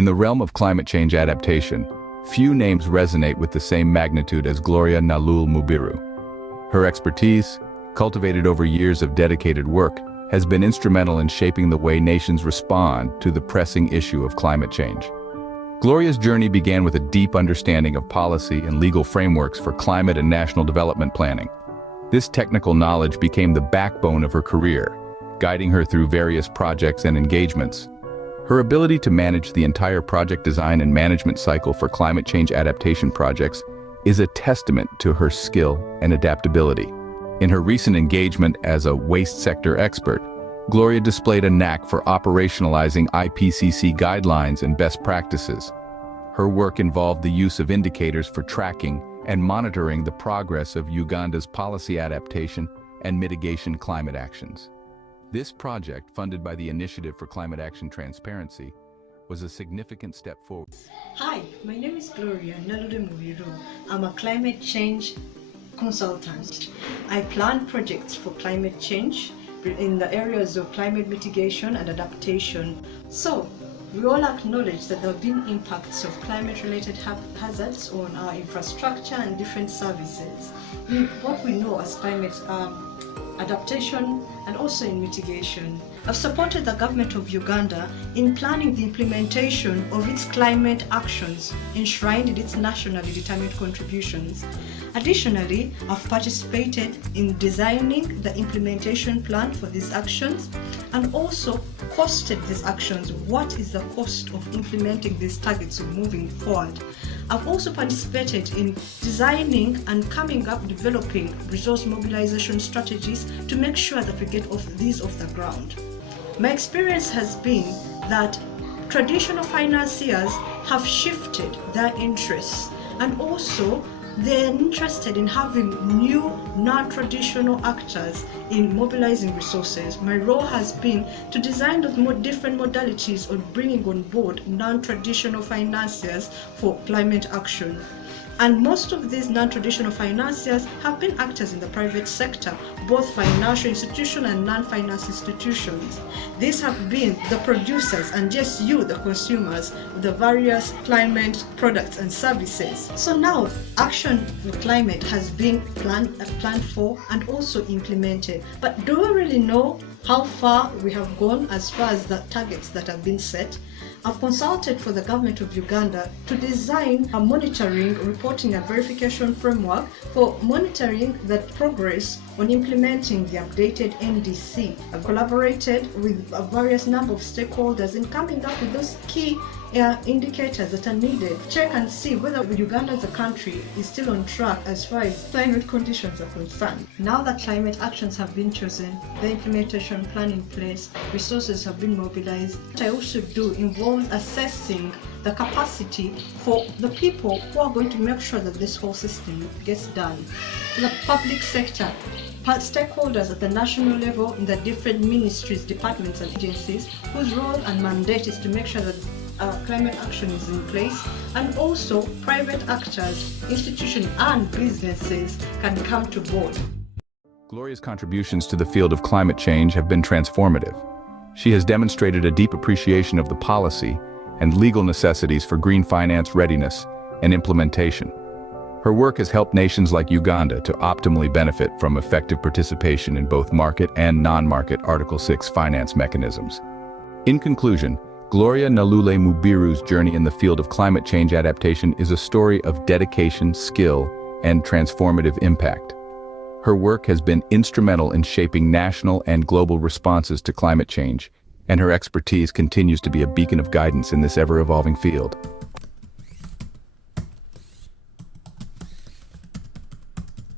In the realm of climate change adaptation, few names resonate with the same magnitude as Gloria Nalule Mubiru. Her expertise, cultivated over years of dedicated work, has been instrumental in shaping the way nations respond to the pressing issue of climate change. Gloria's journey began with a deep understanding of policy and legal frameworks for climate and national development planning. This technical knowledge became the backbone of her career, guiding her through various projects and engagements. Her ability to manage the entire project design and management cycle for climate change adaptation projects is a testament to her skill and adaptability. In her recent engagement as a waste sector expert, Gloria displayed a knack for operationalizing IPCC guidelines and best practices. Her work involved the use of indicators for tracking and monitoring the progress of Uganda's policy adaptation and mitigation climate actions. This project, funded by the Initiative for Climate Action Transparency, was a significant step forward. Hi, my name is Gloria Nalule Mubiru. I'm a climate change consultant. I plan projects for climate change in the areas of climate mitigation and adaptation. So, we all acknowledge that there have been impacts of climate-related hazards on our infrastructure and different services. In what we know as climate adaptation and also in mitigation. I've supported the government of Uganda in planning the implementation of its climate actions enshrined in its nationally determined contributions. Additionally, I've participated in designing the implementation plan for these actions and also costed these actions. What is the cost of implementing these targets moving forward? I've also participated in designing and developing resource mobilization strategies to make sure that we get these off the ground. My experience has been that traditional financiers have shifted their interests, and also they're interested in having new, non-traditional actors in mobilizing resources. My role has been to design those different modalities of bringing on board non-traditional financiers for climate action. And most of these non-traditional financiers have been actors in the private sector, both financial institutions and non-finance institutions. These have been the producers and just you, the consumers, of the various climate products and services. So now, action for climate has been planned for and also implemented. But do we really know how far we have gone as far as the targets that have been set? I've consulted for the government of Uganda to design a monitoring, reporting and verification framework for monitoring the progress on implementing the updated NDC. I've collaborated with a various number of stakeholders in coming up with those key indicators that are needed. Check and see whether Uganda as a country is still on track as far as climate conditions are concerned. Now that climate actions have been chosen, the implementation plan in place, resources have been mobilized, what I also do involves assessing the capacity for the people who are going to make sure that this whole system gets done. For the public sector, stakeholders at the national level in the different ministries, departments and agencies whose role and mandate is to make sure that climate action is in place, and also private actors, institutions and businesses can come to board. Gloria's contributions to the field of climate change have been transformative. She has demonstrated a deep appreciation of the policy and legal necessities for green finance readiness and implementation. Her work has helped nations like Uganda to optimally benefit from effective participation in both market and non-market Article 6 finance mechanisms. In conclusion, Gloria Nalule Mubiru's journey in the field of climate change adaptation is a story of dedication, skill, and transformative impact. Her work has been instrumental in shaping national and global responses to climate change, and her expertise continues to be a beacon of guidance in this ever-evolving field.